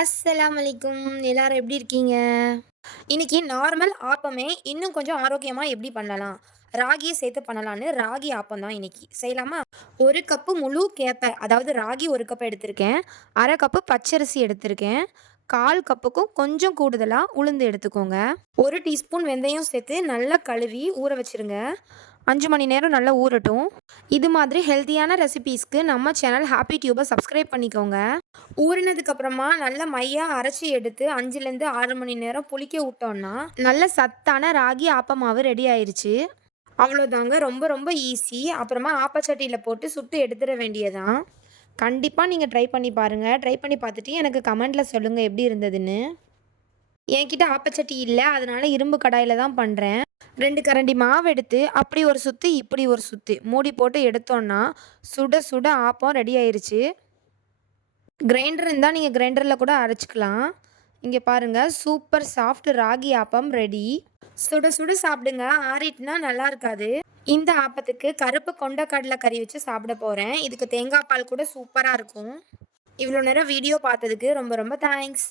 அஸ்ஸலாமு அலைக்கும். எல்லாரும் எப்படி இருக்கீங்க? இன்னைக்கு நார்மல் ஆப்பமே இன்னும் கொஞ்சம் ஆரோக்கியமா எப்படி பண்ணலாம்? ராகிய சேர்த்து பண்ணலான்னு ராகி ஆப்பம் தான் இன்னைக்கு. செய்யலாமா? 1 கப்பு முழு கேப்ப, அதாவது ராகி 1 கப் எடுத்திருக்கேன். 1/2 கப்பு பச்சரிசி எடுத்திருக்கேன். 1/4 கப்புக்கும் கொஞ்சம் கூடுதலா உளுந்து எடுத்துக்கோங்க. 1 டீஸ்பூன் வெந்தயம் சேர்த்து நல்லா கழுவி ஊற வச்சுருங்க. 5 மணி நேரம் நல்லா ஊறட்டும். இது மாதிரி ஹெல்த்தியான ரெசிபீஸ்க்கு நம்ம சேனல் ஹாப்பி டியூபை சப்ஸ்கிரைப் பண்ணிக்கோங்க. ஊறினதுக்கு அப்புறமா நல்லா மையா அரைச்சி எடுத்து 5லேருந்து 6 மணி நேரம் புளிக்க விட்டோம்னா, நல்ல சத்தான ராகி ஆப்ப மாவு ரெடி ஆயிருச்சு. அவ்வளோதாங்க. ரொம்ப ரொம்ப ஈஸி. அப்புறமா ஆப்பச்சட்டியில போட்டு சுட்டு எடுத்துற வேண்டியதான். கண்டிப்பா நீங்க ட்ரை பண்ணி பாருங்க. ட்ரை பண்ணி பார்த்துட்டு எனக்கு கமெண்ட்ல சொல்லுங்க எப்படி இருந்ததுன்னு. என்கிட்ட ஆப்பச்சட்டி இல்ல. அதனால இரும்பு கடாயில தான் பண்றேன். 2 கரண்டி மாவு எடுத்து அப்படி ஒரு சுத்து, இப்படி ஒரு சுத்து மூடி போட்டு எடுத்தோம்னா, சுட சுட ஆப்பம் ரெடி ஆயிருச்சு. கிரைண்டர் இருந்தா நீங்க கிரைண்டர்ல கூட அரைச்சுக்கலாம். இங்க பாருங்க super soft ragi appam ready. சுட சுட சாப்பிடுங்க. ஆறிட்டுனா நல்லா இருக்காது. இந்த ஆப்பத்துக்கு கருப்பு கொண்ட கடலை கறி வச்சு சாப்பிட போறேன். இதுக்கு தேங்காய் பால் கூட சூப்பரா இருக்கும். இவ்வளோ நேரம் வீடியோ பார்த்ததுக்கு ரொம்ப ரொம்ப தேங்க்ஸ்.